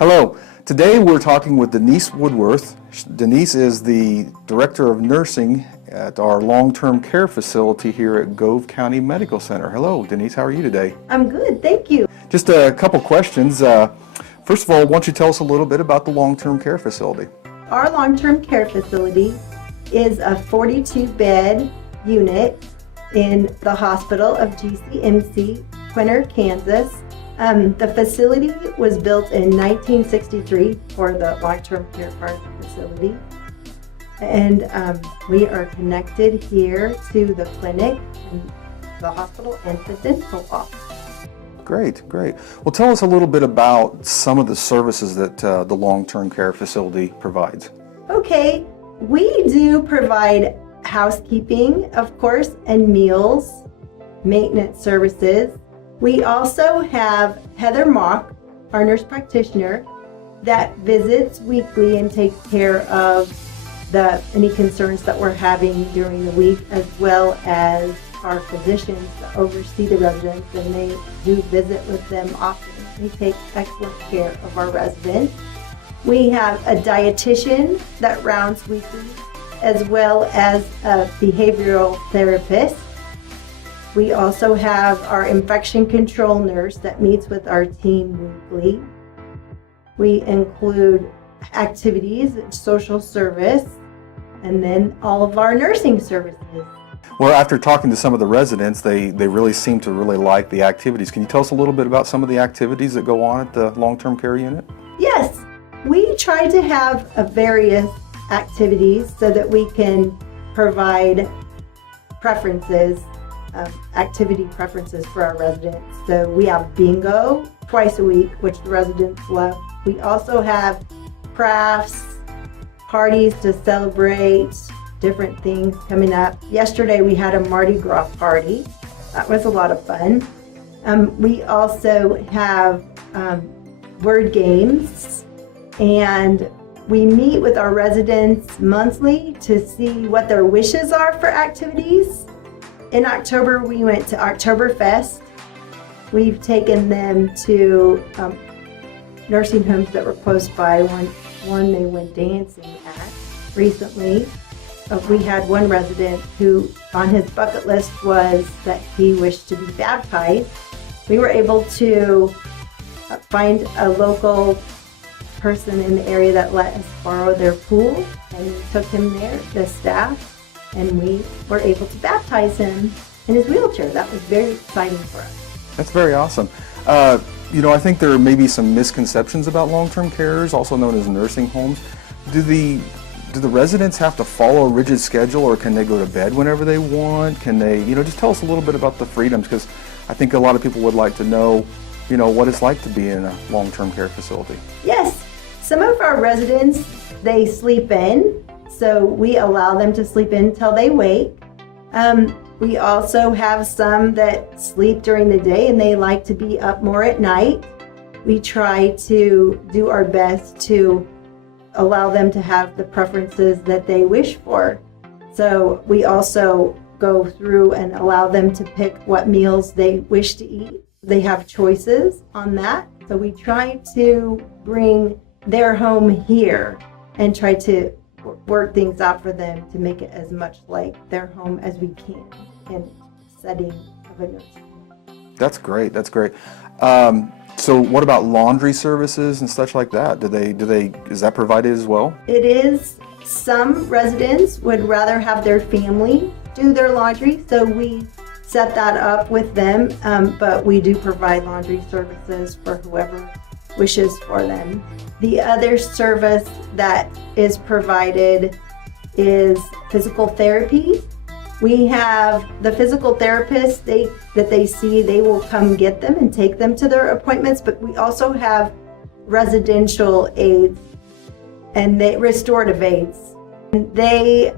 Hello. Today we're talking with Denise Woodworth. Denise is the Director of Nursing at our long-term care facility here at Gove County Medical Center. Hello, Denise. How are you today? I'm good, thank you. Just a couple questions. First of all, why don't you tell us a little bit about the long-term care facility? Our long-term care facility is a 42-bed unit in the hospital of GCMC, Quinter, Kansas. The facility was built in 1963 for the long-term care part of the facility. And we are connected here to the clinic, and the hospital, and the dental office. Great, great. Well, tell us a little bit about some of the services that the long-term care facility provides. Okay, we do provide housekeeping, of course, and meals, maintenance services. We also have Heather Mock, our nurse practitioner, that visits weekly and takes care of any concerns that we're having during the week, as well as our physicians that oversee the residents, and they do visit with them often. They take excellent care of our residents. We have a dietitian that rounds weekly, as well as a behavioral therapist. We also have our infection control nurse that meets with our team weekly. We include activities, social service, and then all of our nursing services. Well, after talking to some of the residents, they really seem to really like the activities. Can you tell us a little bit about some of the activities that go on at the long-term care unit? Yes, we try to have various activities so that we can provide preferences, activity preferences for our residents. So we have bingo twice a week, which the residents love. We also have crafts, parties to celebrate different things coming up. Yesterday we had a Mardi Gras party. That was a lot of fun. We also have word games, and we meet with our residents monthly to see what their wishes are for activities. In October, we went to Oktoberfest. We've taken them to nursing homes that were close by. One they went dancing at recently. We had one resident who on his bucket list was that he wished to be baptized. We were able to find a local person in the area that let us borrow their pool, and we took him there, the staff, and we were able to baptize him in his wheelchair. That was very exciting for us. That's very awesome. I think there may be some misconceptions about long-term carers, also known as nursing homes. Do the residents have to follow a rigid schedule, or can they go to bed whenever they want? Can they, just tell us a little bit about the freedoms, because I think a lot of people would like to know, what it's like to be in a long-term care facility. Yes, some of our residents, they sleep in, so we allow them to sleep in until they wake. We also have some that sleep during the day and they like to be up more at night. We try to do our best to allow them to have the preferences that they wish for. So we also go through and allow them to pick what meals they wish to eat. They have choices on that. So we try to bring their home here and try to work things out for them to make it as much like their home as we can in the setting of a nursing home. That's great. That's great. So what about laundry services and such like that? Is that provided as well? It is. Some residents would rather have their family do their laundry, so we set that up with them, but we do provide laundry services for whoever wishes for them. The other service that is provided is physical therapy. We have the physical therapists that they see, they will come get them and take them to their appointments, but we also have residential aides and restorative aides. And they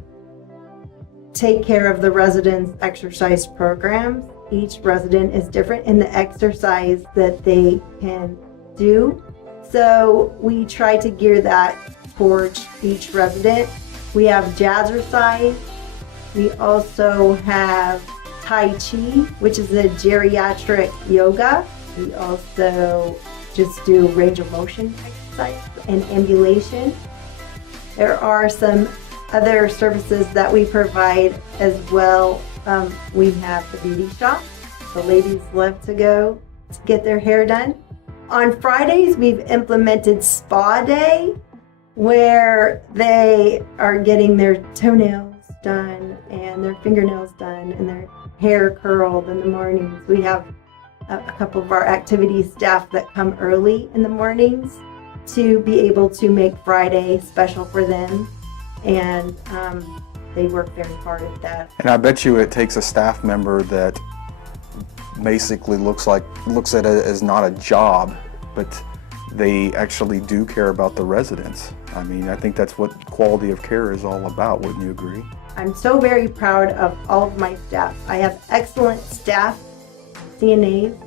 take care of the residents' exercise programs. Each resident is different in the exercise that they can do. So we try to gear that towards each resident. We have jazzercise. We also have Tai Chi, which is a geriatric yoga. We also just do range of motion exercise. sites and ambulation. There are some other services that we provide as well. We have the beauty shop. The ladies love to go to get their hair done. On Fridays, we've implemented Spa Day, where they are getting their toenails done and their fingernails done and their hair curled in the mornings. We have a couple of our activity staff that come early in the mornings to be able to make Friday special for them, and they work very hard at that. And I bet you it takes a staff member that basically looks at it as not a job, but they actually do care about the residents. I mean, I think that's what quality of care is all about, wouldn't you agree? I'm so very proud of all of my staff. I have excellent staff. CNAs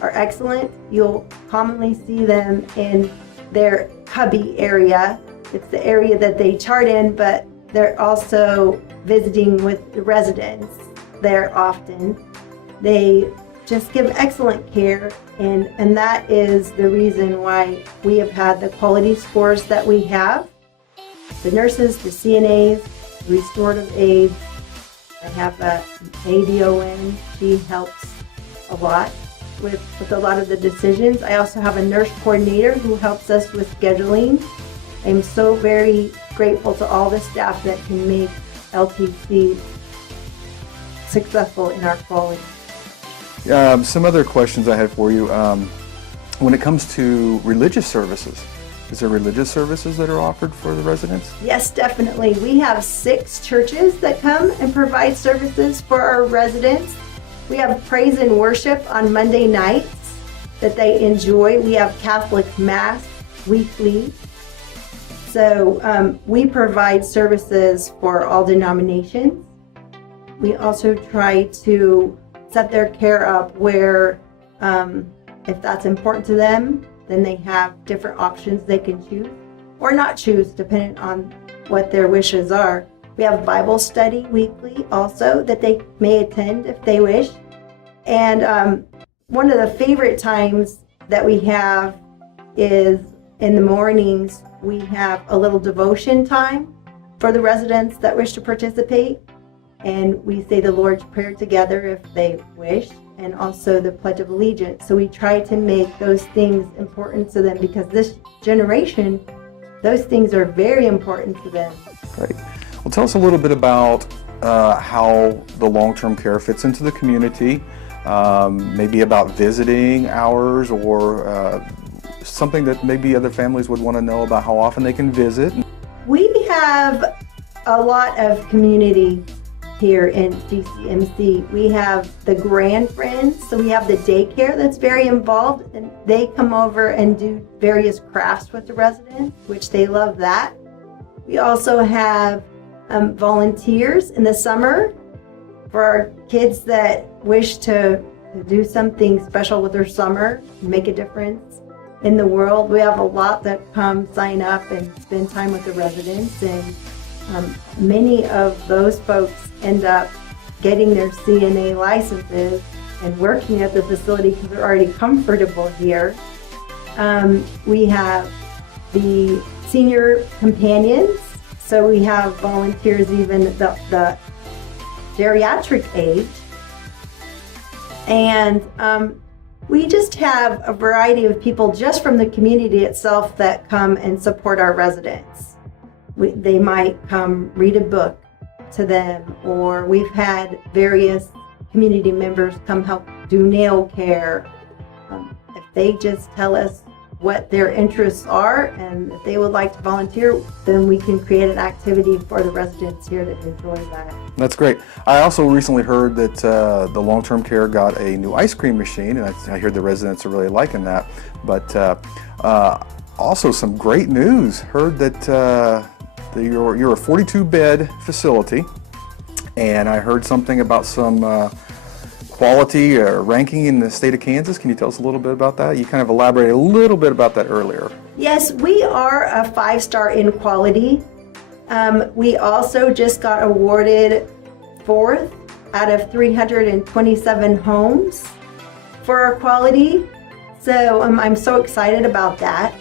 are excellent. You'll commonly see them in their cubby area. It's the area that they chart in, but they're also visiting with the residents there often. They just give excellent care, and that is the reason why we have had the quality scores that we have. The nurses, the CNAs, restorative aides. I have an ADON. She helps a lot with a lot of the decisions. I also have a nurse coordinator who helps us with scheduling. I'm so very grateful to all the staff that can make LTC successful in our quality. Some other questions I had for you. When it comes to religious services, is there religious services that are offered for the residents? Yes, definitely. We have 6 churches that come and provide services for our residents. We have praise and worship on Monday nights that they enjoy. We have Catholic Mass weekly. So we provide services for all denominations. We also try to set their care up where if that's important to them, then they have different options they can choose or not choose depending on what their wishes are. We have Bible study weekly also that they may attend if they wish. And one of the favorite times that we have is in the mornings. We have a little devotion time for the residents that wish to participate. And we say the Lord's Prayer together if they wish, and also the Pledge of Allegiance. So we try to make those things important to them because this generation, those things are very important to them. Great. Well, tell us a little bit about how the long-term care fits into the community, maybe about visiting hours or something that maybe other families would want to know about how often they can visit. We have a lot of community here in GCMC. We have the Grand Friends, so we have the daycare that's very involved, and they come over and do various crafts with the residents, which they love that. We also have volunteers in the summer for our kids that wish to do something special with their summer, make a difference in the world. We have a lot that come sign up and spend time with the residents, and many of those folks end up getting their CNA licenses and working at the facility because they're already comfortable here. We have the senior companions, so we have volunteers even at the geriatric age. And we just have a variety of people just from the community itself that come and support our residents. They might come read a book to them, or we've had various community members come help do nail care. If they just tell us what their interests are and if they would like to volunteer, then we can create an activity for the residents here that enjoy that. That's great. I also recently heard that the long-term care got a new ice cream machine, and I hear the residents are really liking that. But also some great news. Heard that you're a 42-bed facility, and I heard something about some quality ranking in the state of Kansas. Can you tell us a little bit about that? You kind of elaborated a little bit about that earlier. Yes, we are a 5-star in quality. We also just got awarded 4th out of 327 homes for our quality. So I'm so excited about that.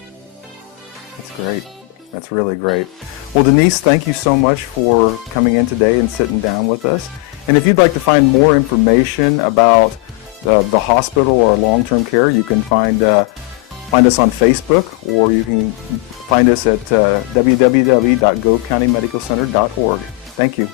That's great. That's really great. Well, Denise, thank you so much for coming in today and sitting down with us. And if you'd like to find more information about the hospital or long-term care, you can find us on Facebook, or you can find us at www.govecountymedicalcenter.org. Thank you.